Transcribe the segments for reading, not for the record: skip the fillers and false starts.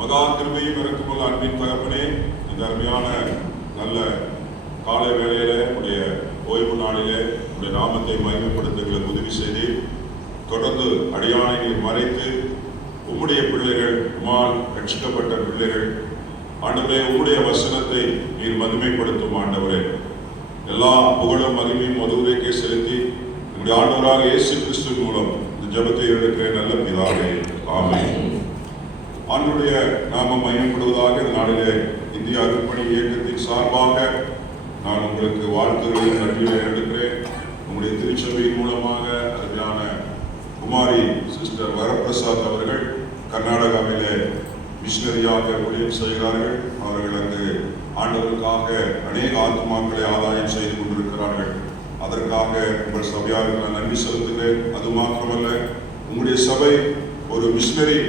மகா கிருபையும் இறக்குமுள்ள அன்பின் தகப்பனே, இந்த அருமையான நல்ல காலை வேளையிலே உடைய ஓய்வு நாளிலே உடைய நாமத்தை மகிமைப்படுத்துங்களுக்கு உதவி செய்து தொடர்ந்து அடியானை நீர் மறைத்து உம்முடைய பிள்ளைகள் உம்மால் ரட்சிக்கப்பட்ட பிள்ளைகள் ஆண்டவரே உம்முடைய வசனத்தை நீர் மகிமைப்படுத்தும் ஆண்டவரே. எல்லா புகழும் மகிமையும் மதுரைக்கே செலுத்தி உங்களுடைய ஆண்டவராக இயேசு கிறிஸ்து மூலம் இந்த ஜெபத்தை எடுக்கிற நல்ல பிதாவே, ஆமென். ஆண்டவருடைய நாமம் மகிமைப்படுவதாக. இந்த நாளிலே இந்திய அருட்பணி இயக்கத்தின் சார்பாக நான் உங்களுக்கு வாழ்த்துக்களை நன்றியை எடுக்கிறேன். உங்களுடைய திருச்சபையின் மூலமாக அருமையான குமாரி சிஸ்டர் வரப்பிரசாத் அவர்கள் கர்நாடகாவிலே மிஷனரியாக ஊழியம் செய்கிறார்கள். அவர்கள் அங்கு ஆண்டவருக்காக அநேக ஆத்மாக்களை ஆதாயம் செய்து கொண்டிருக்கிறார்கள். அதற்காக உங்கள் சபையாருக்கு நான் நன்றி செலுத்துகிறேன். அது மாத்திரமல்ல, உங்களுடைய சபை ஒரு மிஷனரி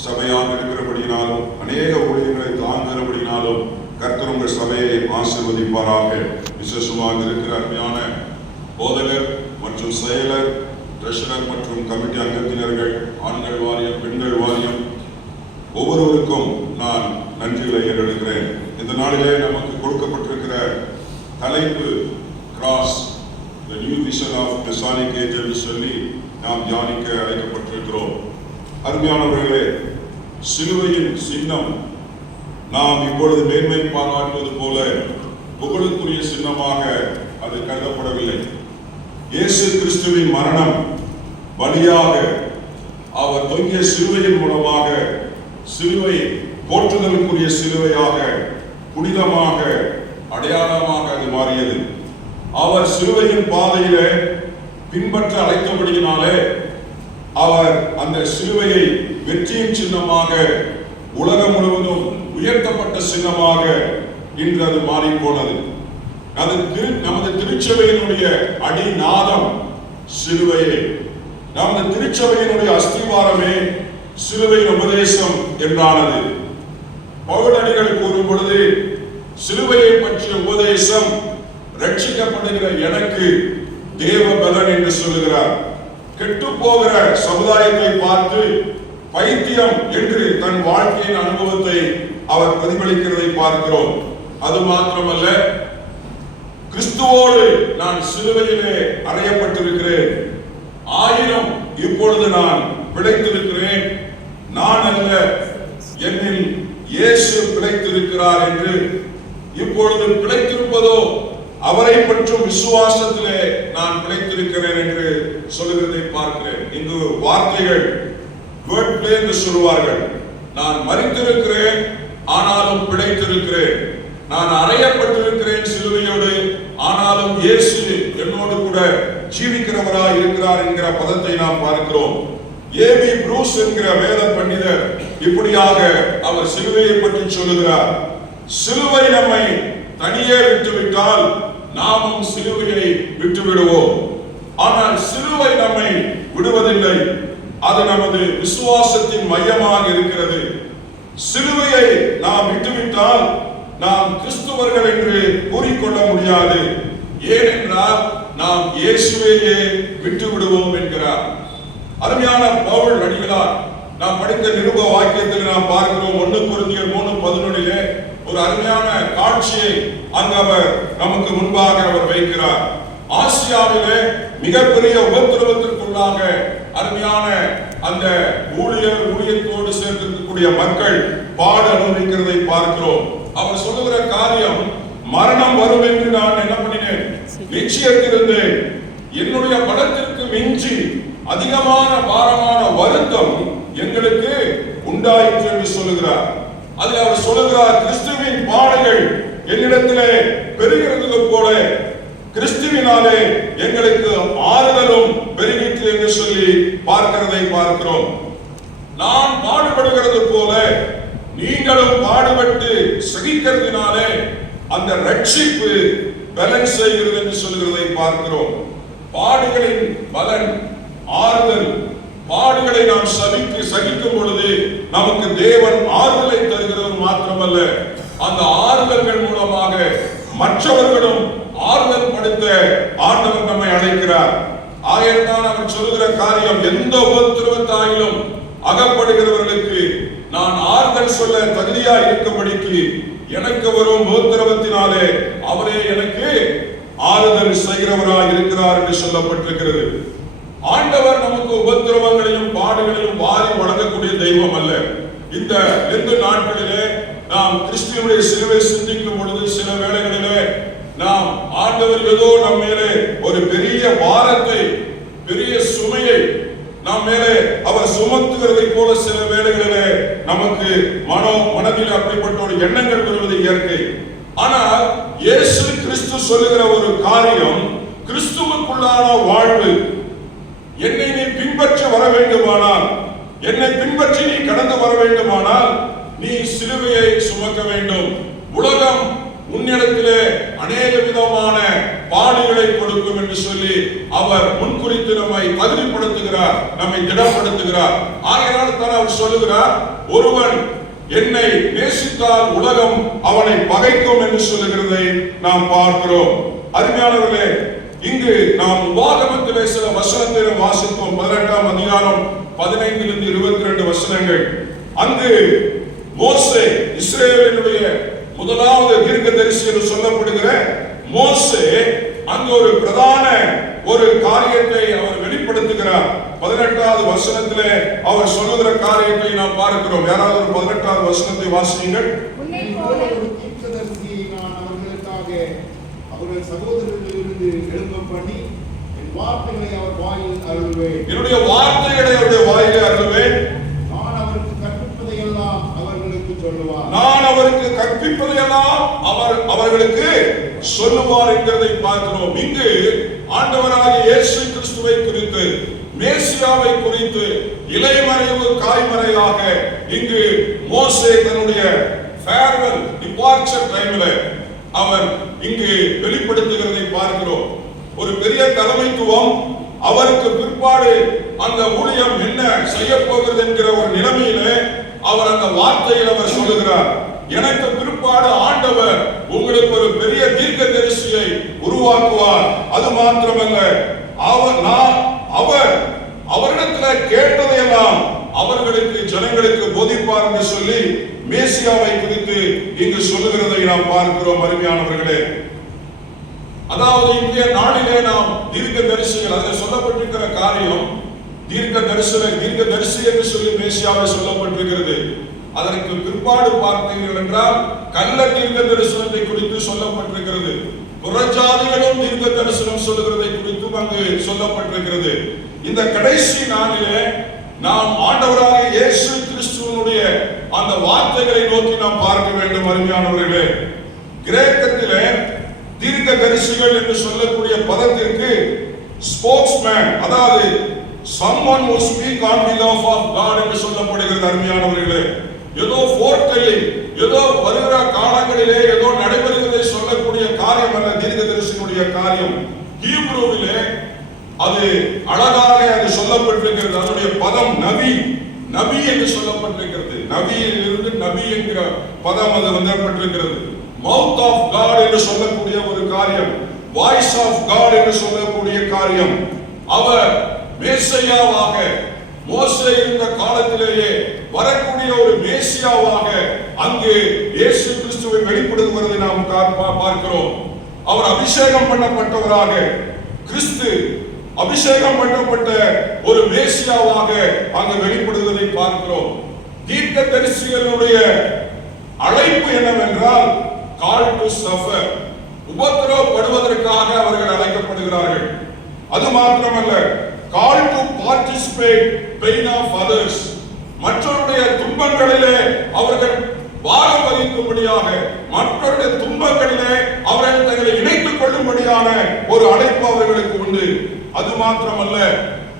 சபையாக இருக்கிறபடினாலும் அநேக ஊழியர்களை தாங்குகிறபடினாலும் கர்த்தர் உங்கள் சபையை ஆசீர்வதிப்பாராக. விசேஷமாக இருக்கிற அருமையான போதகர் மற்றும் செயலர், ட்ரெஷரர் மற்றும் கமிட்டி அங்கத்தினர்கள், ஆண்கள் வாரியம், பெண்கள் வாரியம், ஒவ்வொருவருக்கும் நான் நன்றிகளை ஏறெடுக்கிறேன். இந்த நாளிலே நமக்கு கொடுக்கப்பட்டிருக்கிற தலைப்பு cross, the new vision of messianic age என்று சொல்லி நாம் தியானிக்க அழைக்கப்பட்டிருக்கிறோம். அருமையானவர்களே, சிலுவையின் சின்னம் நாம் இப்பொழுது மேன்மை பாராட்டுவது போல புகழுக்குரிய சின்னமாக அது கருதப்படவில்லை. இயேசு கிறிஸ்துவின் மரணம் பலியாக அவர் தொங்கிய சிலுவையின் மூலமாக சிலுவை போற்றுதலுக்குரிய சிலுவையாக, புனிதமாக, அடையாளமாக அது மாறியது. அவர் சிலுவையின் பாதையிலே பின்பற்ற அழைத்தபடியினாலே அவர் அந்த சிலுவையை வெற்றியின் சின்னமாக, உலகம் முழுவதும் உயர்த்தப்பட்ட சின்னமாக இன்று அது மாறிப்போனது. அது நமது திருச்சபையினுடைய அடிநாதம் சிலுவையே. நமது திருச்சபையினுடைய அஸ்திவாரமே சிலுவை உபதேசம் என்றானது. பவுலடிகள் கூறும் பொழுது சிலுவையை பற்றிய உபதேசம் ரட்சிக்கப்படுகிற எனக்கு தேவ பலன் என்று சொல்லுகிறார். கெட்டு போகிற சமுதாயத்தை பார்த்து பைத்தியம் என்று தன் வாழ்க்கையின் அனுபவத்தை அவர் பிரதிபலிக்கிறதை பார்க்கிறோம். அது மாத்திரமல்ல, கிறிஸ்துவோடு நான் சிலுவையிலே அறையப்பட்டிருக்கிறேன், ஆயினும் இப்பொழுது நான் பிழைத்திருக்கிறேன், நான் அல்ல என்னில் இயேசு பிழைத்திருக்கிறார் என்று, இப்பொழுது பிழைத்திருப்பதோ அவரை பற்றும் விசுவாசத்திலே நான் பிழைத்திருக்கிறேன் என்று சொல்லுகிறதை பார்க்கிறேன். இங்கு வார்த்தைகள் வேர்ட் பிளே என்று சொல்வார்கள். நான் மரித்திருக்கிறேன் ஆனாலும் பிழைத்திருக்கிறேன், நான் அறையப்பட்டிருக்கிறேன் சிலுவையோடு, ஆனாலும் இயேசு என்னோடு கூட ஜீவிக்கிறவராய் இருக்கிறார் என்கிற பதத்தை நாம் பார்க்கிறோம். ஏபி ப்ரூஸ் என்கிற வேத பண்டிதர் இப்படியாக அவர் சிலுவையை பற்றி சொல்லுகிறார். சிலுவை நம்மை தனியே விட்டுவிட்டால் நாமும் சிலுவையை விட்டு விடுவோம். ஆனால் சிலுவை நம்மை விடுவதில்லை, அது நமது விசுவாசத்தின் மையமாக இருக்கிறது. சிலுவையை நாம் விட்டுவிட்டால் நாம் கிறிஸ்துவர்கள் என்று கூறிக்கொள்ள முடியாது. ஏனென்றால் நாம் இயேசுவையே விட்டு விடுவோம் என்கிறார் அருமையான பவுல் அடிகளார். நாம் படித்த நிருப வாக்கியத்தில் நாம் பார்க்கிறோம். 1 கொரிந்தியர் 3:11 ஒரு அருமையான காட்சியை அங்கு அவர் நமக்கு முன்பாக அவர் வைக்கிறார். ஆசியாவிலே மிகப்பெரிய உபத்திரவத்திற்குள்ளாக அருமையான அந்த ஊழியத்தோடு சேர்ந்திருக்கக்கூடிய மக்கள் பாட அனுபவிக்கிறதை பார்க்கிறோம். அவர் சொல்லுகிற காரியம், மரணம் வரும் என்று நான் என்ன பண்ணினேன், நிச்சயத்திலிருந்தேன். என்னுடைய பலத்திற்கு மிஞ்சி அதிகமான பாரமான வருத்தம் எங்களுக்கு உண்டாயிற்று என்று சொல்லுகிறார். அதில் அவர் சொல்லுகிறார், கிறிஸ்துவின் பாடுகள் என்னிடத்திலே பெருகிறது போல கிறிஸ்துவினாலே எங்களுக்கு ஆறுதலும் பெருகிற்று என்று சொல்லி பார்க்கிறதை பார்க்கிறோம். நான் பாடுபடுகிறது போல நீங்களும் பாடுபட்டு சகிக்கிறதுனாலே அந்த ரட்சிப்பு பலன் செய்கிறது என்று சொல்லுகிறதை பார்க்கிறோம். பாடுகளின் பலன் ஆறுதல். பாடுகளை நாம் சகிக்கும் பொழுது நமக்கு தேவன் ஆறுதலை தருகிறது மாத்திரமல்ல, அந்த ஆறுதல்கள் மூலமாக மற்றவர்களும் ஆறுதல் படுத்த ஆண்டவர் நம்மை அழைக்கிறார். ஆகையால் அவர் சொல்லுகிற காரியம், எந்த உபத்திரவத்தாயிலும் அகப்படுகிறவர்களுக்கு நான் ஆறுதல் ஆறுதல் சொல்ல தகுதியா இருக்கும்படிக்கு எனக்கு வரும் உபத்திரவத்தினாலே அவரே எனக்கு ஆறுதல் செய்கிறவராய் இருக்கிறார் என்று சொல்லப்பட்டிருக்கிறது. ஆண்டவர் நமக்கு உபத்திரவங்களையும் பாடுகளையும் வாரி வழங்கக்கூடிய தெய்வம் அல்ல. இந்த 2 நாட்களிலே நாம் கிறிஸ்துவினுடைய சிலுவை சிந்திக்கும் பொழுது சில வேளைகளிலே நாம் ஆண்டவர் ஏதோ நம் மேலே ஒரு பெரிய பாரத்தை, பெரிய சுமையை நம் மேலே அவர் சுமத்துகிறதை போல சில வேளைகளிலே நமக்கு மனதில் அப்படிப்பட்ட ஒரு எண்ணங்கள் வருவது இயற்கை. ஆனால் இயேசு கிறிஸ்து சொல்லுகிற ஒரு காரியம், கிறிஸ்துவுக்குள்ளான வாழ்வு. என்னை நீ பின்பற்ற வர வேண்டுமானால், என்னை பின்பற்றி நீ கடந்து வர வேண்டுமானால் நீ சிலுவையை சுமக்க வேண்டும். உலகம் உன்னிடத்திலே அநேக விதமான பாடுகளை கொடுக்கும் என்று சொல்லி அவர் முன்குறித்து நம்மை தகுதிப்படுத்துகிறார், நம்மை திடப்படுத்துகிறார். ஆகையால் தான் அவர் சொல்லுகிறார், ஒருவன் என்னை நேசித்தால் உலகம் அவனை பகைக்கும் என்று சொல்லுகிறதை நாம் பார்க்கிறோம். அருமையானவர்களே, இங்கு நாம் உபாகமத்திலே சில வசனத்தை வாசித்தோம். 18ஆம் அதிகாரம் 15 to 22 வசனங்கள். அங்கு மோசே, இஸ்ரவேலினுடைய முதலாவது தீர்க்கதரிசி என்று சொல்லப்படுகிற மோசே, அங்கு ஒரு பிரதான ஒரு காரியத்தை அவர் வெளிப்படுத்துகிறார். 18வது வசனத்திலே அவர் சொல்லுகிற காரியத்தை நாம் பார்க்கிறோம். யாராவது ஒரு 18வது வசனத்தை வாசியுங்கள். அவர்கள் சகோதரர்களிலிருந்து எழும்ப பண்ணி என் வார்த்தைகளை அவர் வாயில் அருள்வேன், என்னுடைய வார்த்தைகளை அவருடைய வாயிலே அருள்வேன். நான் அவருக்கு கற்பிப்பதையெல்லாம் அவர்களுக்கு சொல்லுவார், நான் அவருக்கு கற்பிப்பதையெல்லாம் அவர் அவர்களுக்கு சொல்லுவார் என்கிறதை பார்க்கிறோம். இங்கு ஆண்டவராகிய இயேசு கிறிஸ்துவை குறித்து, மேசியாவை குறித்து இலைமறைவு காய்மறையாக இங்கு மோசே தன்னுடைய ஃபேர்வெல் டிபார்ச்சர் டைம்ல அவர் இங்கு வெளிப்படுத்துகிறதை பார்க்கிறோம். ஒரு பெரிய தலைமைத்துவம், அவருக்கு பிற்பாடு அந்த ஊழியம் என்ன செய்ய போகிறது என்கிற ஒரு நிலைமையிலே அவர் அந்த வார்த்தையில் அவர் சொல்லுகிறார், எனக்கு பிற்பாடு ஆண்டவர் உங்களுக்கு ஒரு பெரிய தீர்க்கதரிசியை உருவாக்குவார். அது மாத்திரமல்ல, அவர் அவரிடத்தில் கேட்டதையெல்லாம் அவர்களுக்கு ஜனங்களுக்கு போதிப்பார் என்று சொல்லி மேசியாவை குறித்து இங்கு சொல்லுகிறதை நாம் பார்க்கிறோம். அருமையானவர்களே, அதாவது இன்றைய நாளிலே நாம் தீர்க்கதரிசிகள், அதில் சொல்லப்பட்டிருக்கிற காரியம் தீர்க்கதரிசி என்று சொல்லி மேசியாவை சொல்லப்பட்டிருக்கிறது. அதற்கு பிற்பாடு பார்த்தீர்கள் என்றால் கள்ள தீர்க்க தரிசனத்தை குறித்து சொல்லப்பட்டிருக்கிறது. புறஜாதிகளும் தீர்க்க தரிசனம் சொல்லுகிறதை குறித்தும் அங்கு சொல்லப்பட்டிருக்கிறது. இந்த கடைசி நாளிலே நாம் ஆண்டவராகிய இயேசு கிறிஸ்துவினுடைய அந்த வார்த்தைகளை நோக்கி நாம் பார்க்க வேண்டும். அருமையானவர்களே, கிரேக்கத்திலே தீர்க்கதரிசிகள் என்று சொல்லக்கூடிய பதத்திற்கு ஸ்போக்ஸ்மேன், அதாவது someone who speak on behalf of God என்று சொல்லப்படுகிறது. அருமையானவர்களே, ஏதோ ஃபோர்டெல்லிங், ஏதோ வருகிற காலங்களிலே ஏதோ நடைபெறுவதை சொல்லக்கூடிய காரியம் அல்ல தீர்க்கதரிசியினுடைய காரியம். ஹீப்ரூவிலே அது அழகாக அது சொல்லப்பட்டிருக்கிறது. அதனுடைய பதம் நபி என்று சொல்லப்பட்டிருக்கிறது. நபியில் இருந்து நபி என்கிற பதம் அது வந்தப்பட்டிருக்கிறது. மவுத் ஆஃப் காட் என்று சொல்லக்கூடிய ஒரு காரியம், வாய்ஸ் ஆஃப் காட் என்று சொல்லக்கூடிய காரியம். அவர் மேசியாவாக, மோசே இருந்த காலத்திலேயே வரக்கூடிய ஒரு மேசியாவாக அங்கு இயேசு கிறிஸ்துவை வெளிப்படுத்துவதை நாம் பார்க்கிறோம். அவர் அபிஷேகம் பண்ணப்பட்டவராக, கிறிஸ்து அபிஷேகம் பண்ணப்பட்ட ஒரு மேசியாவாக அங்கு வெளிப்படுவதை பார்க்கிறோம். தீர்க்கதரிசிகளுடைய அழைப்பு என்னவென்றால் கால் டு சஃபர், உபத்திரவப்படுவதற்காக அவர்கள் அழைக்கப்படுகிறார்கள். அது மாத்திரமல்ல, call to participate pain of others, மற்றவருடைய துன்பங்களிலே அவர்கள் பாகம் வகிக்கும்படியாக, மற்றவருடைய துன்பங்களிலே அவர்கள் தங்களை இணைத்துக் கொள்ளும்படியான ஒரு அழைப்பு அவர்களுக்கு உண்டு. அது மாத்திரமல்ல,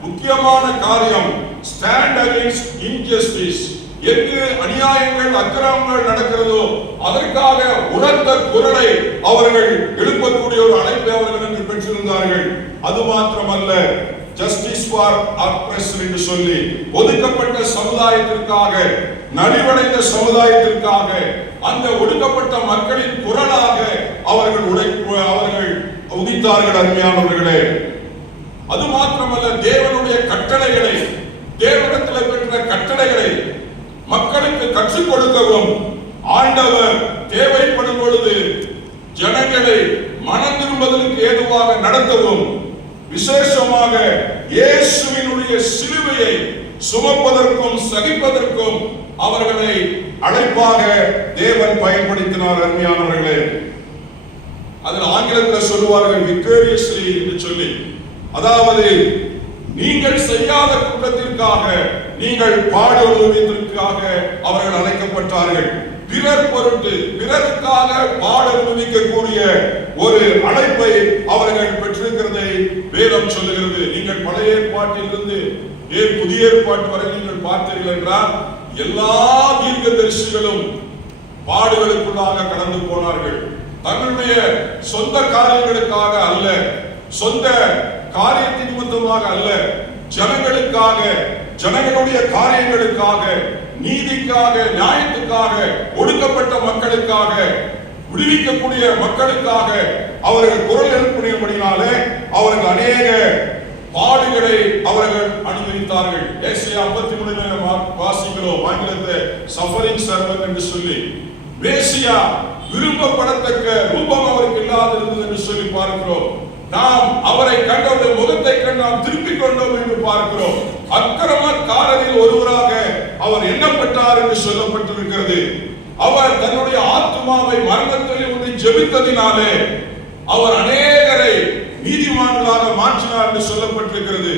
முக்கியமான காரியம் ஸ்டாண்ட் அகைன்ஸ்ட் இன்ஜஸ்டிஸ். எங்கு அநியாயங்கள் அக்கிரமங்கள் நடக்கிறதோ அதற்காக உரத்த குரலை அவர்கள் எழுப்பக்கூடிய ஒரு அழைப்பை அவர்கள் பெற்றிருந்தார்கள். அது மாத்திரமல்ல, ஜஸ்டிஸ் ஃபார் அப்ரெஸ்ட் என்று சொல்லி ஒதுக்கப்பட்ட சமுதாயத்திற்காக, நலிவடைந்த சமுதாயத்திற்காக, அந்த ஒடுக்கப்பட்ட மக்களின் குரலாக அவர்கள் உதித்தார்கள். அருமையானவர்களே, அது மாத்திரமல்ல, தேவனுடைய கட்டளைகளை, தேவனிடத்தில் பெற்ற கட்டளைகளை மக்களுக்கு கற்றுக் கொடுக்கவும் ஆண்டவர் தேவைப்படும் பொழுது ஜனங்களை மனம் திரும்புவதற்கு ஏதுவாக நடத்தவும் விசேஷமாக இயேசுவினுடைய சிலுவையை சுமப்பதற்கும் சகிப்பதற்கும் அவர்களை அழைப்பாக தேவன் பயன்படுத்தினார். அருமையானவர்களே, அதில் ஆங்கிலத்தில் சொல்லுவார்கள் விக்டோரியஸ்லி என்று சொல்லி, அதாவது நீங்கள் செய்யாத குற்றத்திற்காக நீங்கள் பாடு அனுபவித்ததற்காக அவர்கள் அழைக்கப்பட்டார்கள். பிறர் பொருட்டு பிறருக்காக பாடு அனுபவிக்கக்கூடிய ஒரு அழைப்பை அவர்கள் பெற்றிருக்கிறதை வேதம் சொல்லுகிறது. நீங்கள் பழைய ஏற்பாட்டிலிருந்து புதிய ஏற்பாட்டு வரை நீங்கள் பார்த்தீர்கள் என்றால் எல்லா தீர்க்கதரிசிகளும் பாடுகளுக்குள்ளாக கடந்து போனார்கள். தங்களுடைய சொந்த காரியங்களுக்காக அல்ல, சொந்த காரியத்தின் நிமித்தமாக அல்ல, ஜனங்களுக்காக, ஜனங்களுடைய காரியங்களுக்காக, நீதிக்காக, நியாயத்துக்காக, ஒடுக்கப்பட்ட மக்களுக்காக, விடுவிக்கக்கூடிய மக்களுக்காக அவர்கள் குரல் எழுப்பினபடினாலே அவர்கள் அநேக பாடுகளை அவர்கள் அனுபவித்தார்கள். ஏசாயா 53 வாசிக்கிறோம், ஆங்கிலத்தை சஃபரிங் சர்வன்ட் என்று சொல்லி. மேசியா விரும்பப்படத்தக்க ரூபம் அவருக்கு இல்லாதிருந்தது என்று சொல்லி பார்க்கிறோம். நாம் அவரை கண்டவுடைய முகத்தை கண்டு நாம் திருப்பிக் கொண்டோம் என்று பார்க்கிறோம். அக்கிரமக்காரரில் ஒருவராக அவர் எண்ணப்பட்டார் என்று சொல்லப்பட்டிருக்கிறது. அவர் தன்னுடைய ஆத்மாவை மரணத்தில் ஒன்று ஜெபித்ததினாலே அவர் அநேகரை நீதிமான்களாக மாற்றினார் என்று சொல்லப்பட்டிருக்கிறது.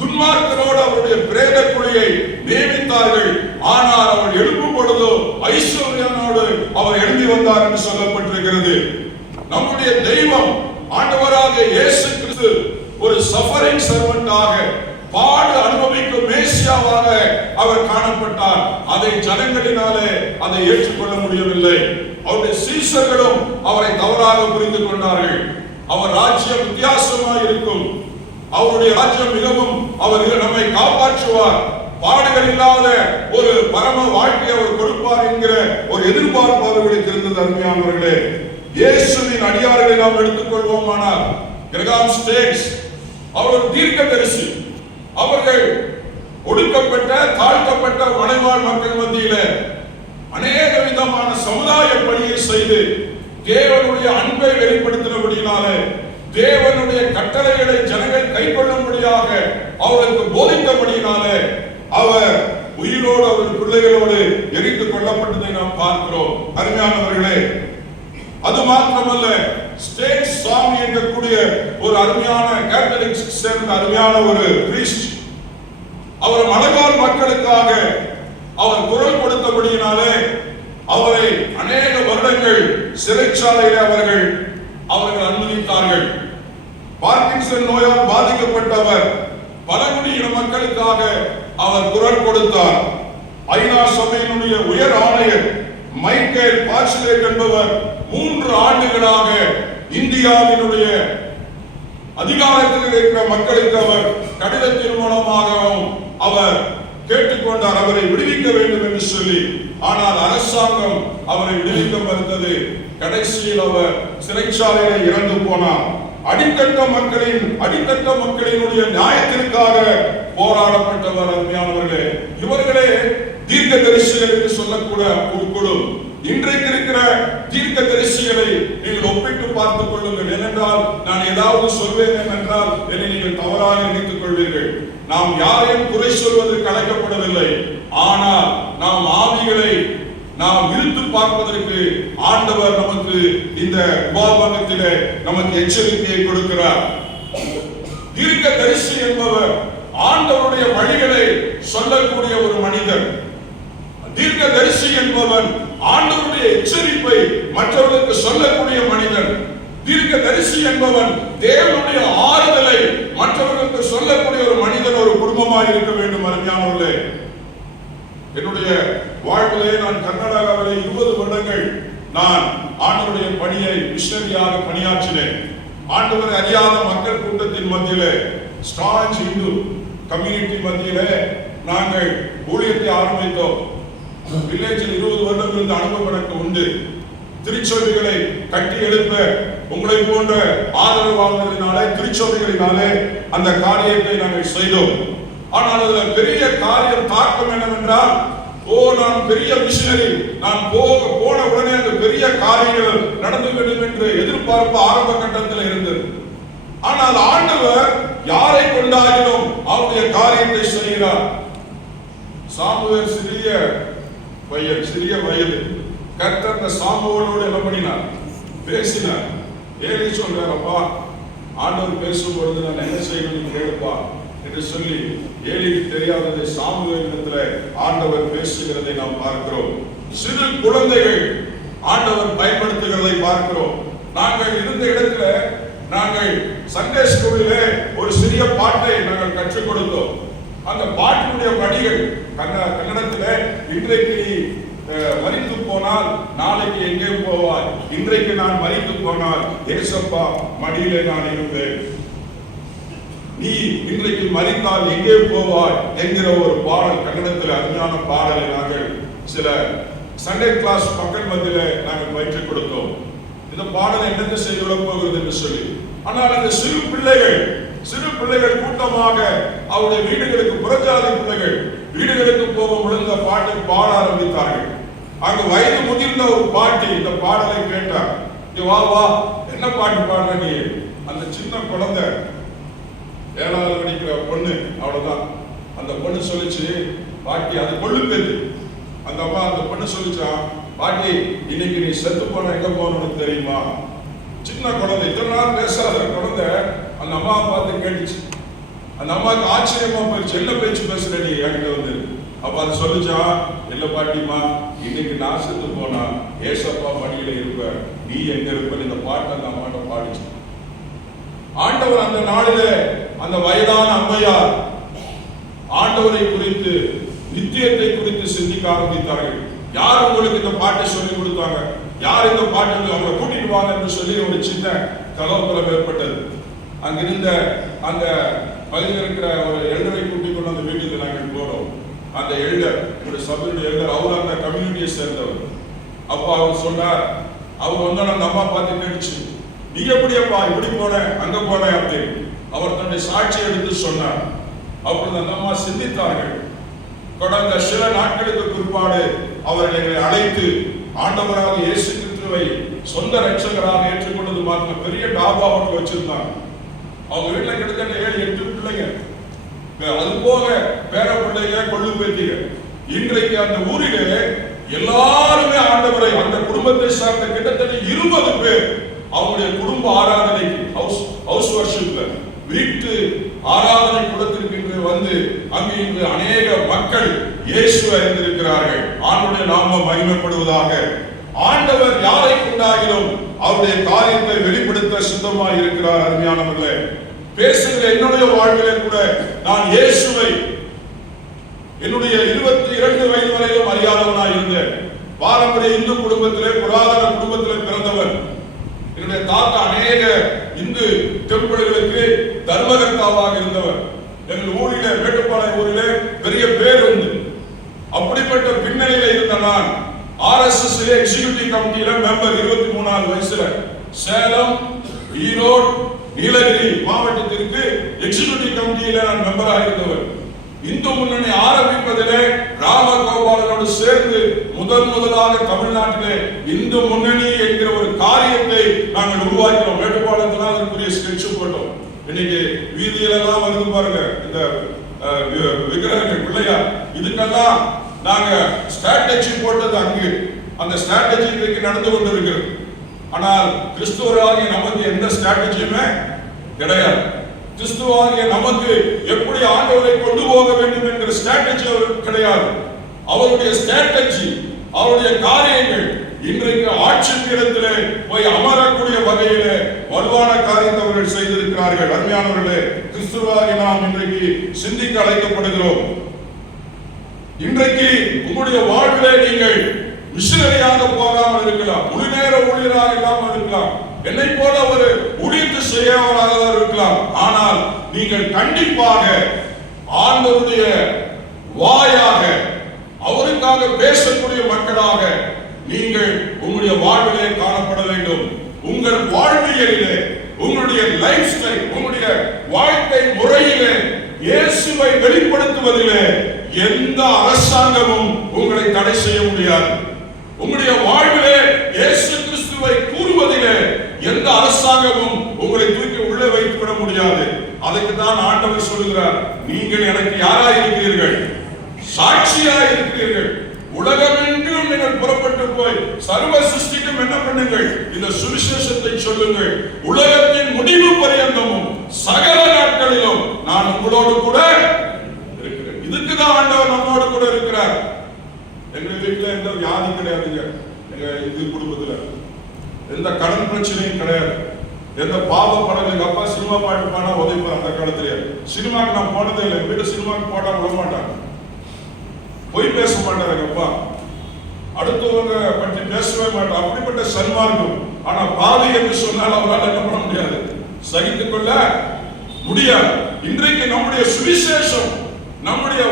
துன்மார்க்கரோடு அவருடைய பிரேத குழியை நியமித்தார்கள். ஆனால் அவர் எழுப்பும் பொழுதோ ஐஸ்வர்யனோடு அவர் எழுதி வந்தார் என்று சொல்லப்பட்டிருக்கிறது. நம்முடைய தெய்வம் ஆண்டவராக இயேசு கிறிஸ்து ஒரு சஃபரிங் சர்வன்டாக, பாடு அனுபவிக்கும் மேசியாவாக அவர் காணப்பட்டார். அதை ஜனங்களினாலே அதை ஏற்றுக்கொள்ள முடியவில்லை. அவருடைய சீஷர்களும் அவரை தவறாக புரிந்து கொண்டார்கள். அவர் ராஜ்யம் வித்தியாசமாக இருக்கும், அவருடைய ராஜ்யம் மிகவும் அவர் நம்மை காப்பாற்றுவார், பாடுகள் இல்லாத ஒரு பரம வாழ்க்கை அவர் கொடுப்பார் என்கிற ஒரு எதிர்பார்ப்பு அவர்களுக்கு இருந்தது. அருமையானவர்களே, இயேசுவின் அடியார்களை நாம் எடுத்துக்கொள்வோமானால் கிரகாம் ஸ்டேக்ஸ் அவர் தீர்க்கதரிசி. அவர்கள் ஒடுக்கப்பட்ட தாழ்த்தப்பட்ட மலைவாழ் மக்கள் மத்தியில அநேக விதமான சமுதாய பணியை செய்து தேவனுடைய அன்பை வெளிப்படுத்தினபடினாலே, தேவனுடைய கட்டளைகளை ஜனங்கள் கைக்கொள்ளும்படியாக அவருக்கு போதித்தபடினாலே அவர் உயிரோடு அவர் பிள்ளைகளோடு எரித்துக் கொள்ளப்பட்டதை நாம் பார்க்கிறோம். அருமையானவர்களே, அது மாத்திரமல்ல, ஸ்டேட் சாமி என்கூடிய ஒரு அருமையான கேத்தலிக் சேர்ந்த அருமையான ஒரு பிரிஸ்ட், அவர் மலைவாழ் மக்களுக்காக அவர் குரல் கொடுத்தபடியினாலே அவரை அநேக வருடங்கள் சிறைச்சாலையில் அவர்கள் அனுமதித்தார்கள். பார்க்கின்சன் நோயால் பாதிக்கப்பட்டவர் பழங்குடியின மக்களுக்காக அவர் குரல் கொடுத்தார். ஐநா சபையினுடைய உயர் ஆணையர் மைக்கேல் பாச்லேட் என்பவர் 3 ஆண்டுகளாக இந்தியாவினுடைய அதிகாரத்தில் இருக்கிற மக்களுக்கு அவர் கடிதத்தின் மூலமாகவும் அவர் கேட்டுக்கொண்டார், அவரை விடுவிக்க வேண்டும் என்று சொல்லி. ஆனால் அரசாங்கம் அவரை விடுவிக்க மறுத்தது. கடைசியில் அவர் சிறைச்சாலையில் இறந்து போனார். அடித்தட்ட மக்களினுடைய நியாயத்திற்காக போராடப்பட்டவர். அருமையானவர்களே, இவர்களே தீர்க்க தரிசிகள் என்று சொல்லக்கூடும். இன்றைக்கு இருக்கிற தீர்க்க தரிசிகளை நீங்கள் ஒப்பிட்டு பார்த்துக் கொள்ளுங்கள். ஏனென்றால் நான் ஏதாவது சொல்வேன் என்றால் என்னை நீங்கள் தவறாக நினைத்துக் கொள்வீர்கள். நாம் யாரையும் குறை சொல்வதற்கு அழைக்கப்படவில்லை. ஆனால் நாம் ஆவிகளை நாம் விருத்து பார்ப்பதற்கு ஆண்டவர் நமக்கு இந்த உபாகமத்திலே நமக்கு எச்சரிக்கையை கொடுக்கிறார். தீர்க்க தரிசி என்பவர் ஆண்டவருடைய வழிகளை சொல்லக்கூடிய ஒரு மனிதர். தீர்க்க தரிசி என்பவன் ஆண்டவருடைய எச்சரிப்பை மற்றவர்களுக்கு சொல்லக்கூடிய மனிதன். தீர்க்க தரிசி என்பவன் தேவனுடைய ஆறுதலை மற்றவர்களுக்கு சொல்லக்கூடிய ஒரு மனிதன், ஒரு குடும்பமாக இருக்க வேண்டும். அருமையானவர்களே, என்னுடைய வாழ்விலே நான் கர்நாடகாவிலே 20 வருடங்கள் நான் ஆண்டவருடைய பணியை மிஷனரியாக பணியாற்றினேன். ஆண்டவரை அறியாத மக்கள் கூட்டத்தின் மத்தியிலே, ஸ்டான்ச் இந்து கம்யூனிட்டி மத்தியிலே நாங்கள் ஊழியத்தை ஆரம்பித்தோம். வில்லேஜில் 20 வருடங்கள் இருந்த அனுபவம் எனக்கு உண்டு. திருச்சபைகளை கட்டி எழுப்ப உங்களை போன்ற ஆதரவாளர்களினாலே, திருச்சபைகளினாலே அந்த காரியத்தை நாங்கள் செய்தோம். ஆனால் அதுல பெரிய காரியம் தாக்கம் என்னவென்றால், நான் பெரிய மிஷனரி, நான் போன உடனே அந்த பெரிய காரியங்கள் நடந்து வேண்டும் என்று எதிர்பார்ப்பு ஆரம்ப கட்டத்தில் இருந்தது. ஆனால் ஆண்டவர் யாரை கொண்டாயினும் அவருடைய காரியத்தை செய்கிறார். சாமுவேல் சிறிய வயது. கர்த்தர் அந்த சாமுவேலோடு என்ன பண்ணினார்? பேசினார். ஏலி சொல்றார், அப்பா ஆண்டவர் பேசும்பொழுது நான் என்ன செய்யணும் கேளுப்பா என்று சொல்லி ஏலிக்கு தெரியாததை சாமுவேலிடத்தில் ஆண்டவர் பேசுகிறதை நாம் பார்க்கிறோம். சிறு குழந்தைகள் ஆண்டவர் பயன்படுத்துகிறதை பார்க்கிறோம். நாங்கள் இருந்த இடத்துல நாங்கள் சண்டே ஸ்கூலிலே ஒரு சிறிய பாட்டை நாங்கள் கற்றுக் கொடுத்தோம். அந்த பாட்டினுடைய வரிகள் கன்னடத்திலே, இன்றைக்கு மரித்து போனால் நாளைக்கு எங்கே போவாய், இன்றைக்கு நான் மரித்து போனால் ஏசப்பா மடியிலே நான் இருப்பேன், நீ இன்றைக்கு மரித்தால் எங்கே போவாய் என்கிற ஒரு பாடல், கன்னடத்தில் அருமையான பாடலை நாங்கள் சில சண்டே கிளாஸ் மக்கள் மத்தியிலே நாங்கள் பயிற்றுக் கொடுத்தோம். இந்த பாடல் என்னென்ன செய்ய போகிறது என்று சொல்லி. ஆனால் அந்த சிறு பிள்ளைகள் கூட்டமாக அவருடைய வீடுகளுக்கு, புறஜாதி பிள்ளைகள் வீடுகளுக்கு போகும் பொழுது இந்த பாட்டை பாட ஆரம்பித்தார்கள். அங்கு வயது முதிர்ந்த ஒரு பாட்டி இந்த பாடலை கேட்டார். வா வா, என்ன பாட்டு பாடுற நீ? அந்த சின்ன குழந்தை 7வது படிக்கிற பொண்ணு, அவ்வளவுதான். அந்த பொண்ணு சொல்லிச்சு, பாட்டி அது கொள்ளு பேரு. அந்த அம்மா அந்த பொண்ணு சொல்லிச்சா, பாட்டி இன்னைக்கு நீ செத்து போன எங்க போகணும்னு தெரியுமா? சின்ன குழந்தை, இத்தனை நாள் பேசாத குழந்தை அந்த அம்மாவை பார்த்து கேட்டுச்சு. அந்த அம்மாவுக்கு ஆச்சரியமா போயிடுச்சு, என்ன பேச்சு பேசுற நீ என்கிட்ட வந்து. அப்ப அது சொல்லிச்சா, இல்ல பாட்டிமா, இன்னைக்கு நான் செத்து போனா ஏசப்பா மடியில இருப்ப, நீ எங்க இருப்ப? இந்த பாட்டு அந்த அம்மாட்ட பாடிச்சு. ஆண்டவர் அந்த நாளில அந்த வயதான அம்மையார் ஆண்டவரை குறித்து, நித்தியத்தை குறித்து சிந்திக்க ஆரம்பித்தார்கள். யார் உங்களுக்கு இந்த பாட்டை சொல்லி கொடுத்தாங்க? யார் இந்த பாட்டுக்கு அவங்களை கூட்டிட்டு வாங்க என்று சொல்லி ஒரு சின்ன கலவரம் ஏற்பட்டது. அங்கிருந்த அந்த பகுதியில் இருக்கிற ஒரு எல்டரை கூட்டிக் கொண்டு அந்த வீட்டுக்கு நாங்கள் போறோம். அந்த எல்டர், என்னுடைய சபையுடைய எல்டர், அவர் அந்த கம்யூனிட்டியை சேர்ந்தவர். அப்போ அவர் சொன்னார், அவர் வந்து அந்த அம்மா பார்த்து கேட்டுச்சு, நீ எப்படியப்பா இப்படி போன அங்க போன அப்படின்னு அவர் தன்னுடைய சாட்சியை எடுத்து சொன்னார். அப்பொழுது அந்த அம்மா சிந்தித்தார்கள். கடந்த சில நாட்களுக்கு பிற்பாடு அவர்களை அழைத்து ஆண்டவராக இயேசு கிறிஸ்துவை சொந்த ரட்சகராக ஏற்றுக்கொண்டது மாத்திரம் பெரிய டாபா அவர்கள் வச்சிருந்தாங்க. அவங்க வீட்டுல கிட்டத்தட்ட 7-8 பிள்ளைங்க, அது போக பேர பிள்ளைங்க, கொள்ளு பேத்திங்க. இன்றைக்கு அந்த ஊரிலே எல்லாருமே ஆண்டவரை, அந்த குடும்பத்தை சார்ந்த கிட்டத்தட்ட 20 பேர் அவங்களுடைய குடும்ப ஆராதனைக்கு, ஹவுஸ் வர்ஷிப்ல, வீட்டு ஆராதனை கூடத்திற்கு வந்து அங்கு இன்று அநேக மக்கள் இயேசுவை அறிந்திருக்கிறார்கள். ஆண்டவருடைய நாமம் மகிமைப்படுவதாக. ஆண்டவர் யாரை கொண்டாகிலும் அவருடைய காரியத்தை வெளிப்படுத்த சித்தமாய் இருக்கிறார். அருமையானவர்களே, பேசுகிற என்னுடைய வாழ்விலே கூட நான் இயேசுவை என்னுடைய 22 வயது வரையிலும் அறியாதவனாய் இருந்தேன். பாரம்பரிய இந்து குடும்பத்திலே, புராதன குடும்பத்திலே பிறந்தவன். என்னுடைய தாத்தா அநேக இந்து டெம்பிள்களுக்கு தர்மகர்த்தாவாக இருந்தவர். எங்கள் ஊரிலே, மேட்டுப்பாளையம் ஊரிலே பெரிய பேர் உண்டு. அப்படிப்பட்ட பின்னணியில இருந்த நான் RSS எக்ஸிகியூட்டிவ் கமிட்டியில மெம்பர் 23வது வயசுல சேலம், ஈரோடு, நீலகிரி மாவட்டத்திற்கு எக்ஸிகியூட்டிவ் கமிட்டியில நான் மெம்பராக இருந்தவர். இந்து முன்னணி ஆரம்பிப்பதிலே ராமகோபாலனோடு சேர்ந்து முதலாக தமிழ்நாட்டிலே இந்து முன்னணி என்கிற ஒரு காரியத்தை நாங்கள் உருவாக்கினோம். மேட்டுப்பாளையத்தில் அதற்குரிய ஸ்கெட்ச் போட்டோம். இன்னைக்கு வீதியிலெல்லாம் வந்து பாருங்க இந்த விக்கிரகங்கள், பிள்ளையார், இதுக்கெல்லாம் நாங்க ஸ்ட்ராட்டஜி போட்டது அங்கு. அந்த ஸ்ட்ராட்டஜி இன்றைக்கு நடந்து கொண்டிருக்கிறது. ஆனால் கிறிஸ்துவராகிய நமக்கு எந்த ஸ்ட்ராட்டஜியுமே கிடையாது. கிறிஸ்துவாகிய நமக்கு எப்படி ஆண்டவரை கொண்டு போக வேண்டும் என்கிற ஸ்ட்ராட்டஜி அவருக்கு கிடையாது. அவருடைய ஸ்ட்ராட்டஜி, அவருடைய காரியங்கள் இன்றைக்கு ஆட்சி பீடத்திலே போய் அமரக்கூடிய வகையிலே வலுவான காரியத்தை அவர்கள் செய்திருக்கிறார்கள். அருமையானவர்களே, கிறிஸ்துவாகிய நாம் இன்றைக்கு சிந்திக்க அழைக்கப்படுகிறோம். இன்றைக்கு உங்களுடைய வாழ்விலே நீங்கள் மிஷனரியாக போகாமல் இருக்கலாம், முழு நேர ஊழியராக இல்லாமல் இருக்கலாம், என்னை போல ஒரு ஊழியத்தை செய்யவராக இருக்கலாம். ஆனால் நீங்கள் கண்டிப்பாக ஆண்டவருடைய வாயாக, அவருக்காக பேசக்கூடிய மக்களாக நீங்கள் உங்களுடைய வாழ்விலே காணப்பட வேண்டும். உங்கள் வாழ்வியலிலே, உங்களுடைய லைஃப் ஸ்டைல், உங்களுடைய வாழ்க்கை முறையிலே இயேசுவை வெளிப்படுத்துவதிலே எந்த அரசாங்கமும் உங்களை தடை செய்ய முடியாது. உங்களுடைய வாழ்விலே இயேசு கிறிஸ்துவை கூறுவதிலே எந்த அரசாங்கமும் உங்களை தூக்கி உள்ளே வைத்து விட முடியாது. அதுக்கு தான் ஆண்டவர் சொல்கிறார், நீங்கள் எனக்கு யாராய் இருக்கிறீர்கள்? சாட்சியாய் இருக்கிறீர்கள். உலகமெங்கும் நீங்கள் புறப்பட்டு போய் சர்வ சிருஷ்டிக்கும் என்ன பண்ணுங்கள்? இந்த சுவிசேஷத்தை சொல்லுங்கள். உலகத்தின் முடிவு பரியந்தமும் சகல நாட்களிலும் நான் உங்களோடு கூட இருக்கிறேன். இதுக்கு தான் ஆண்டவர் நம்மோடு கூட இருக்கிறார். எங்க வீட்டுல எந்த வியாதி கிடையாதுங்க. எங்க இந்து குடும்பத்துல எந்த கடன் பிரச்சனையும் கிடையாது. எந்த பாவ படம். எங்க அப்பா சினிமா பாட்டு பாடா உதவிப்பார். அந்த காலத்திலேயே சினிமாக்கு நான் போனதே இல்லை. வீட்டு சினிமாக்கு போட்டா விட மாட்டாங்க. பொய் பேச மாட்டார் எங்க அப்பா. அடுத்தவங்க பற்றி பேசவே மாட்டார். அப்படிப்பட்ட சன்மார்க்கம். ஆனா பாவி என்று சொன்னால் அவரால் என்ன பண்ண முடியாது, சகித்துக் கொள்ள முடியாது. இன்றைக்கு நம்முடைய சுவிசேஷம் நம்முடைய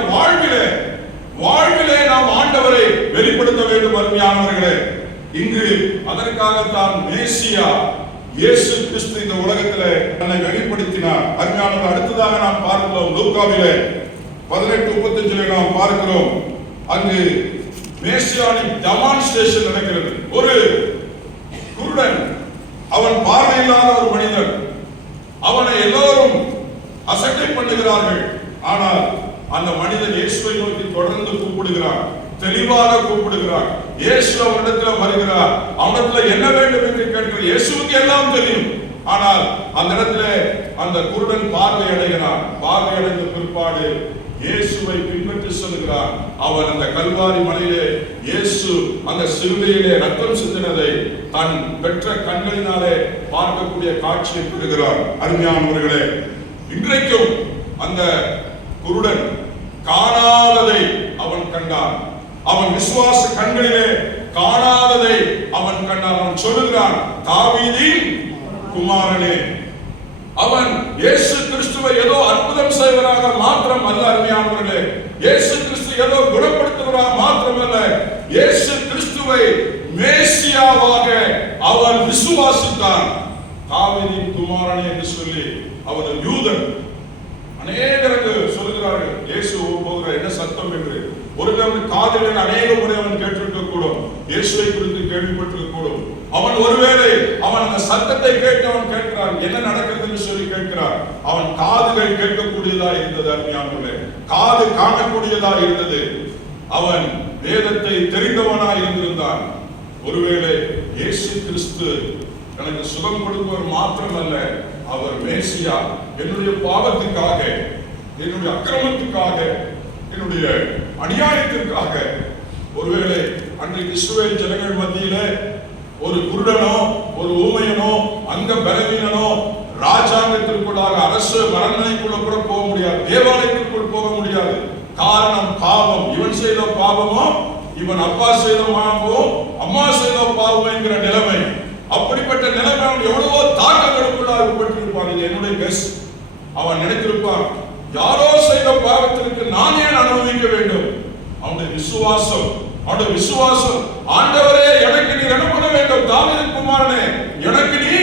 வாழ்விலே நாம் ஆண்டவரை வெளிப்படுத்த வேண்டும். அருமையானவர்களே, இங்கு அதற்காகத்தான் மேசியா இயேசு கிறிஸ்து இந்த உலகத்திலே தன்னை வெளிப்படுத்தினார். அருமையானவர், அடுத்ததாக நாம் பார்க்கிறோம் லூக்காவிலே 18:35 நாம் பார்க்கிறோம். அங்கு மேசியானிக் டெமான்ஸ்ட்ரேஷன் நடக்கிறது. ஒரு குருடன், அவன் பார்வையில்லாத ஒரு மனிதன், அவனை எல்லோரும் அசட்டை பண்ணுகிறார்கள். ஆனால் அந்த மனிதன் இயேசுவை நோக்கி தொடர்ந்து கூப்பிடுகிறார், தெளிவாக கூப்பிடுகிறார். இயேசு அவனிடத்தில் வருகிறார். அவனிடத்தில் என்ன வேண்டும் என்று கேட்கிறார். இயேசுவுக்கு எல்லாம் தெரியும். ஆனால் அந்த இடத்துல அந்த குருடன் பார்வை அடைகிறான். பார்வை அடைந்த பிற்பாடு இயேசுவை பின்பற்றி செல்கிறார். அவன் அந்த கல்வாரி மலையிலே இயேசு அந்த சிலுவையிலே ரத்தம் சிந்தினதை தன் பெற்ற கண்களினாலே பார்க்கக்கூடிய காட்சியை பெறுகிறார். அருமையானவர்களே, இன்றைக்கும் அந்த குருடன் காணாததை அவன் கண்டான். அவன் விசுவாச கண்களிலே காணாததை அவன் கண்டான். அவன் சொல்லுகிறான், தாவீதின் குமாரனே. அவன் இயேசு கிறிஸ்துவை ஏதோ அற்புதம் செய்வராக மாத்திரம் அல்ல. அருமையானவர்களே, இயேசு கிறிஸ்து ஏதோ குணப்படுத்துவராக மாத்திரமல்ல, இயேசு கிறிஸ்துவை மேசியாவாக அவன் விசுவாசித்தான். தாவீதின் குமாரனே என்று சொல்லி அவன் யூதன். அநேகருக்கு சொல்லுகிறார்கள் இயேசு போகிற என்ன சத்தம் என்று. ஒரு காதில் அநேக முறை அவன் கேட்டிருக்க கூடும், இயேசுவை குறித்து கேள்விப்பட்டிருக்க கூடும். அவன் ஒருவேளை அவன் அந்த சத்தத்தை கேட்டு அவன் கேட்கிறான், என்ன நடக்கிறது என்று சொல்லி கேட்கிறான். அவன் காதுகள் கேட்கக்கூடியதா இருந்தது. அருமையானவர்களே, காது காணக்கூடியதா இருந்தது. அவன் வேதத்தை தெரிந்தவனா இருந்திருந்தான். ஒருவேளை இயேசு கிறிஸ்து எனக்கு சுகம் கொடுப்பவர் மாத்திரமல்ல, அவர் மேசியா, என்னுடைய பாவத்துக்காக, என்னுடைய அக்கிரமத்துக்காக, என்னுடைய அநியாயத்திற்காக. ஒருவேளை அன்றைக்கு இஸ்ரவேல் ஜனங்கள் மத்தியிலே ஒரு குருடனோ ஒரு ஊமையனோ அங்க பலவீனனோ ராஜாங்கத்திற்குள்ளாக அரசு அரண்மனைக்குள்ள கூட போக முடியாது, தேவாலயத்திற்குள் போக முடியாது. காரணம் பாவம். இவன் செய்த பாவமோ, இவன் அப்பா செய்த பாவமோ, அம்மா செய்த பாவம் என்கிற நிலைமை. அப்படிப்பட்ட நிலைமை அவன் எவ்வளவோ தாக்கங்களுக்குள்ளாக உட்பட்டிருப்பான். இது என்னுடைய கெஸ். அவன் நினைத்திருப்பான், யாரோ செய்த பாவத்திற்கு நான் ஏன் அனுபவிக்க வேண்டும்? அவனுடைய விசுவாசம், அவனுடைய விசுவாசம், ஆண்டவரே எனக்கு நீ என்ன பண்ண வேண்டும்? தாவீதின் குமாரனே எனக்கு நீ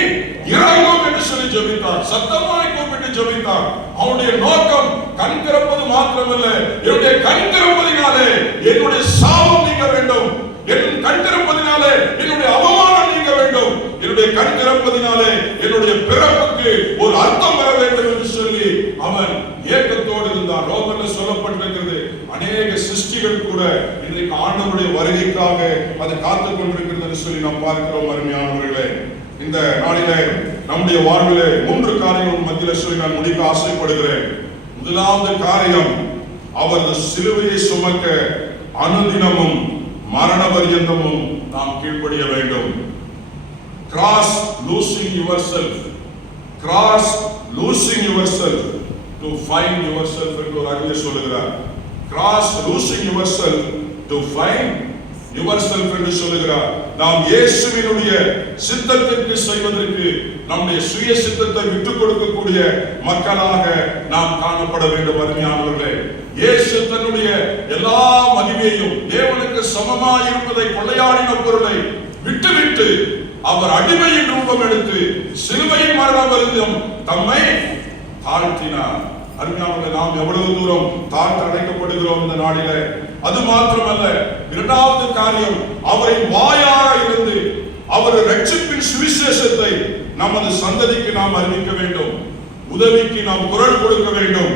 இறங்கும் என்று சொல்லி ஜெபித்தான். சத்தமாய் கூப்பிட்டு ஜெபித்தான். அவனுடைய நோக்கம் கண் திறப்பது மாத்திரமல்ல, என்னுடைய கண் திறப்பதினாலே என்னுடைய சாபம் நீங்க வேண்டும், என் கண் திறப்பதினாலே என்னுடைய அவமானம் நீங்க வேண்டும், என்னுடைய கண் திறப்பதினாலே என்னுடைய பிறப்புக்கு ஒரு அர்த்தம் வர வேண்டும் என்று சொல்லி அவன் ஏக்கத்தோடு இருந்தான். ரோமர்ல சொல்லப்பட்டிருக்கிறது, அநேக சிருஷ்டிகள் கூட இன்றைக்கு ஆண்டவருடைய வருகைக்காக அது காத்துக் கொண்டிருக்கிறது என்று சொல்லி நாம் பார்க்கிறோம். அருமையானவர்களே, இந்த நாளிலே நம்முடைய வாழ்விலே 3 காரியங்கள் மத்தியில சொல்லி நான் முடிக்க ஆசைப்படுகிறேன். முதலாவது காரியம், அவரது சிலுவையை சுமக்க அனுதினமும் மரண பரியந்தமும் நாம் கீழ்ப்படிய வேண்டும். Cross losing yourself, cross losing yourself to find yourself என்று ஒரு அறிஞர் சொல்லுகிறார். Cross losing yourself to find yourself என்று சொல்லுகிறார். நாம் இயேசுவினுடைய சித்தத்திற்கு செய்வதற்கு நம்முடைய சுய சித்தத்தை விட்டுக் கொடுக்கக்கூடிய மக்களாக நாம் காணப்பட வேண்டும். அருமையானவர்களே, இயேசு தன்னுடைய எல்லா மகிமையையும் தேவனுக்கு சமமாய் இருப்பதை கொள்ளையாடின பொருளை விட்டுவிட்டு அவர் அடிமையின் ரூபம் எடுத்து சிலுவையின் மரண பரியந்தம் தம்மை தாழ்த்தினார். அருமையானவர்களே, நாம் எவ்வளவு தூரம் தாழ்த்த அடைக்கப்படுகிறோம் இந்த நாளிலே. அது மாத்திரமல்ல, இரண்டாவது காரியம், அவரின் வாயாக இருந்து அவர் ரட்சிப்பின் சுவிசேஷத்தை நமது சந்ததிக்கு நாம் அறிவிக்க வேண்டும். உதவிக்கு நாம் குரல் கொடுக்க வேண்டும்.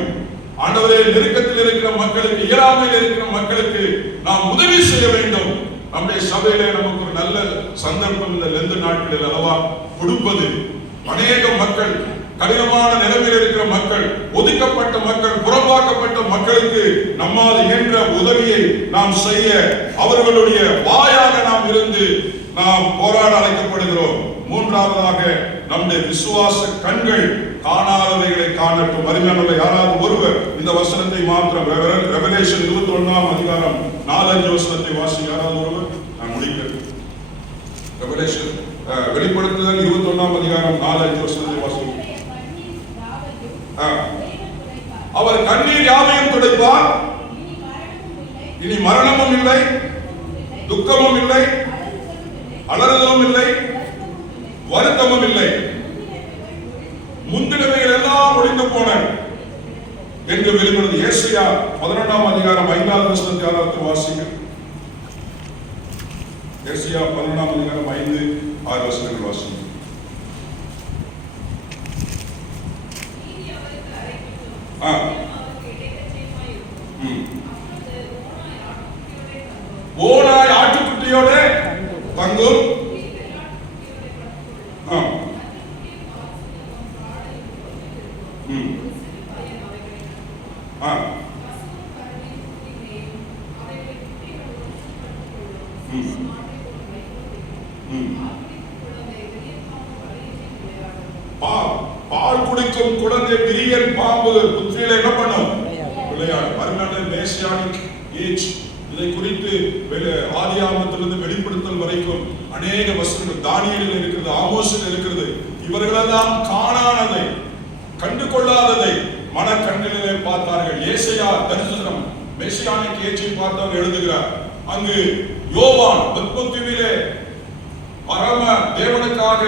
ஆண்டவரே, நெருக்கத்தில் இருக்கிற மக்களுக்கு, இயலாமையில் இருக்கிற மக்களுக்கு நாம் உதவி செய்ய வேண்டும். நம்முடைய சபையிலே நமக்கு ஒரு நல்ல சந்தர்ப்பம் இந்த லெந்து நாட்களில் அல்லவா கொடுப்பது. அநேக மக்கள், கடினமான நிலைமையில் இருக்கிற மக்கள், ஒதுக்கப்பட்ட மக்கள், புறம்பாக்கப்பட்ட மக்களுக்கு நம்மால் இயன்ற உதவியை நாம் செய்ய அவர்களுடைய வாயாக நாம் இருந்து நாம் போராட அழைக்கப்படுகிறோம். மூன்றாவதாக, நம்முடைய விசுவாச கண்கள் காணாதவைகளை காணட்டும். அருமையானவர்களே, யாராவது ஒருவர் இந்த வசனத்தை மாத்திரம் ரெவலேஷன் 21ஆம் அதிகாரம் 4-5 வசனத்தை வாசி. யாராவது ஒருவர், நான் முடிக்கிறேன். ரெவலேஷன் வெளிப்படுத்துதல் 21ஆம் அதிகாரம் 4-5 வசனத்தை வாசி. அவர் கண்ணீர் யாவையும் துடைப்பார், இனி மரணமும் இல்லை, துக்கமும் இல்லை, அலறுதலும் இல்லை, வருத்தமும் இல்லை, முந்தினவைகள் எல்லாம் ஒழிந்து போன என்று வெளிப்படுது. ஏசாயா 11ஆம் அதிகாரம் 5வது வசனத்தை யாராவது வாசிங்க. ஏசாயா 11ஆம் அதிகாரம் 5-6 வசனங்கள் வாசிங்க. ஓனாய் ஆட்டுக்குட்டியோட தங்கும், பால் குடிக்கும் குழந்தை விரியன் பாம்பு புத்திரியில என்ன பண்ணும்? விளையாடும். அருமையான மேசியானிக் ஏஜ், இதை குறித்து ஆதியாகமத்திலிருந்து வெளிப்படுத்தல் வரைக்கும் அநேக வசனங்கள் தானியேலில் இருக்கிறது, ஆமோஸில் இருக்கிறது. இவர்களெல்லாம் காணாததை, கண்டு கொள்ளாததை மனக்கண்களிலே பார்த்தார்கள். ஏசாயா தரிசனம் மேசியானிக் ஏஜை பார்த்தவர் எழுதுகிறார். அங்கு யோவான் பத்மதீவிலே பரம தேவனுக்காக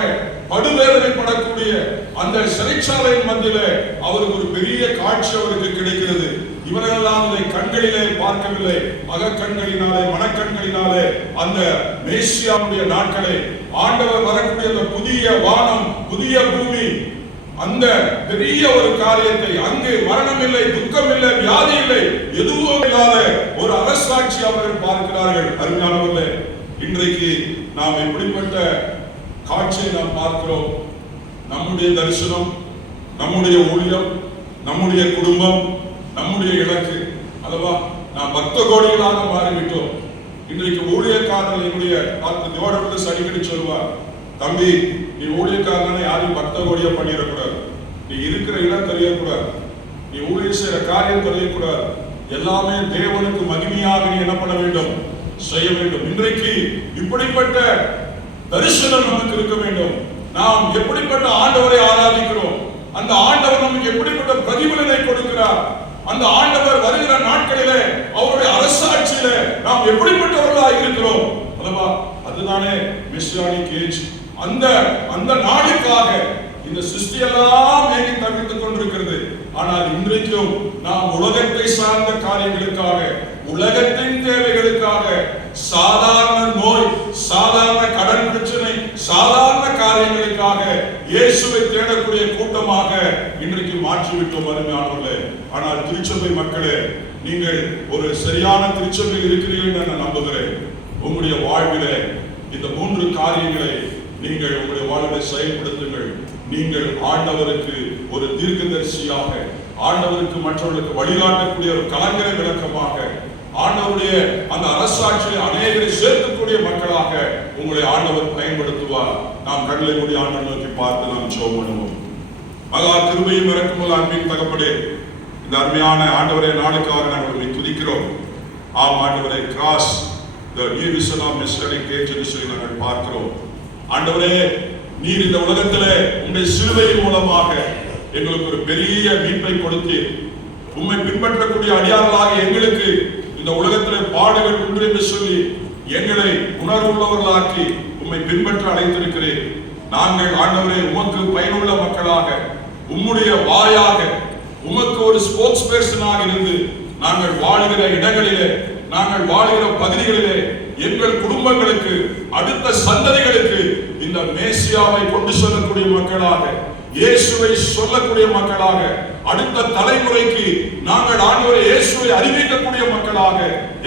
படுவேதனைப்படக்கூடிய அந்த சிறைச்சாலையின் மத்தியிலே அவருக்கு ஒரு பெரிய காட்சி அவருக்கு கிடைக்கிறது. இவர்களெல்லாம் இதை கண்களிலே பார்க்கவில்லை, அகக்கண்களினாலே, மனக்கண்களினாலே அந்த மேசியாவுடைய நாட்களை, ஆண்டவர் வரக்கூடிய அந்த புதிய வானம், புதிய பூமி, அந்த பெரிய ஒரு காரியத்தை, அங்கு மரணம் இல்லை, துக்கம் இல்லை, வியாதி இல்லை, எதுவும் இல்லாத ஒரு அரசாட்சி அவர்கள் பார்க்கிறார்கள். அருமையானவர்களே, இன்றைக்கு நாம் எப்படிப்பட்ட காட்சியை நாம் பார்க்கிறோம்? நம்முடைய தரிசனம், நம்முடைய ஊழியம், நம்முடைய குடும்பம், நம்முடைய இலக்கு அல்லவா? நாம் பக்த கோடிகளாக மாறிவிட்டோம். இன்றைக்கு ஊழியக்காரர்கள் என்னுடைய தேவடத்தில் அடிக்கடி சொல்வார், தம்பி, நீ ஊழியக்காரனை யாரையும் பக்த கோடியா பண்ணிடக்கூடாது, நீ இருக்கிற இடம் தெரியக்கூடாது, நீ ஊழிய செய்யற காரியம் தெரியக்கூடாது, எல்லாமே தேவனுக்கு மகிமையாக நீ என்ன பண்ண வேண்டும்? செய்ய வேண்டும். இன்றைக்கு இப்படிப்பட்ட தரிசனம் நமக்கு இருக்க வேண்டும். நாம் எப்படிப்பட்ட ஆண்டவரை ஆராதிக்கிறோம், அந்த ஆண்டவர் நமக்கு எப்படிப்பட்ட பிரதிபலனை கொடுக்கிறார், அந்த ஆண்டவர் வருகிற நாட்களிலே அவருடைய அரசாட்சியிலே நாம் எப்படிப்பட்டவர்களாக இருக்கிறோம் அல்லவா? அதுதானே மெசியானிக் ஏஜ். அந்த நாளுக்காக இந்த சிருஷ்டியெல்லாம் ஏங்கி தவித்துக் கொண்டிருக்கிறது. ஆனால் இன்றைக்கும் நாம் உலகத்தை சார்ந்த காரியங்களுக்காக, உலகத்தின் தேவைகளுக்காக, சாதாரண நோய், சாதாரண கடன் பிரச்சனை, சாதாரண காரியங்களுக்காக இயேசுவை தேடக்கூடிய கூட்டமாக இன்றைக்கு மாற்றிவிட்டோம். அருமையானவர்களே, ஆனால் திருச்சபை மக்களே, நீங்கள் ஒரு சரியான திருச்சபையில் இருக்கிறீர்கள் என்று நான் நம்புகிறேன். உங்களுடைய வாழ்விலே இந்த 3 காரியங்களை நீங்கள் உங்களுடைய வாழ்வை செயல்படுத்துங்கள். நீங்கள் ஆண்டவருக்கு ஒரு தீர்க்கதரிசியாக, ஆண்டவருக்கு மற்றவர்களுக்கு வழிகாட்டக்கூடிய ஒரு கலங்கர விளக்கமாக, ஆண்டவருடைய அந்த அரசாட்சியை அநேகரை சேர்க்கக்கூடிய மக்களாக உங்களை ஆண்டவர் பயன்படுத்துவார். நாம் கண்களை மூடி ஆண்டவரை நோக்கி பார்த்து நாம் ஜெபம் பண்ணுவோம். மகா கிருபையும் இரக்கமுள்ள அன்பின் தகப்பனே, இந்த அருமையான ஆண்டவரே நாளுக்காக நாங்கள் உங்களை துதிக்கிறோம். ஆம் ஆண்டவரே, cross the new vision of messianic age என்று சொல்லி நாங்கள் பார்க்கிறோம். ஆண்டவரே, நீர் இந்த உலகத்திலே உங்களுடைய சிலுவையின் மூலமாக எங்களுக்கு ஒரு பெரிய மீட்பை கொடுத்தீர். உம்மை பின்பற்றக்கூடிய அடியார்களாக எங்களுக்கு இந்த உலகத்திலே பாடுகள் உண்டு என்று சொல்லி எங்களை உணர்வுள்ளவர்களாக்கி உம்மை பின்பற்ற அழைத்திருக்கிறேன். நாங்கள் ஆண்டவரே உமக்கு பயனுள்ள மக்களாக, உம்முடைய வாயாக உமக்கு ஒரு ஸ்போக்ஸ் பர்சனாக இருந்து நாங்கள் வாழுகிற இடங்களிலே, நாங்கள் வாழுகிற பகுதிகளிலே, எங்கள் குடும்பங்களுக்கு, அடுத்த சந்ததிகளுக்கு இந்த மேசியாவை கொண்டு செல்லக்கூடிய மக்களாக, இயேசுவை சொல்லக்கூடிய மக்களாக, அடுத்த தலைமுறைக்கு நாங்கள் ஆண்டவரை இயேசுவை அறிவிக்கக்கூடிய மக்களாக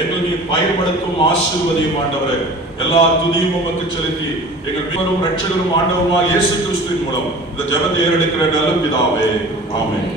எங்களை நீர் பயன்படுத்தும் ஆசீர்வதியும் ஆண்டவரே. எல்லா துதியும் உமக்கு செலுத்தி எங்கள் மீட்பரும் இரட்சகரும் ஆண்டவருமாகிய இயேசு கிறிஸ்துவின் மூலம் இந்த ஜெபத்தை ஏறெடுக்கிற நல்ல பிதாவே, ஆமென்.